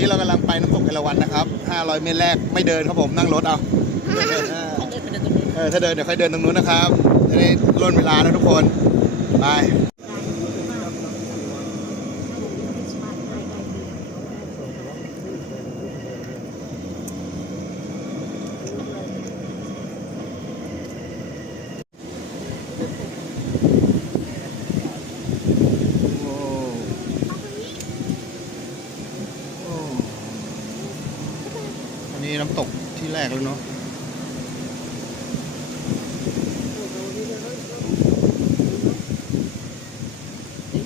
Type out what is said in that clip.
นี้เรากำลังไปน้ำตกเอราวัณนะครับ500 เมตรแรกไม่เดินครับผมนั่งรถเอาถ้าเดินเดี๋ยวค่อยเดินตรงนู้นนะครับจะได้ล่นเวลานะทุกคนไปอันนี้น้ำตกที่แรกแล้วเนาะ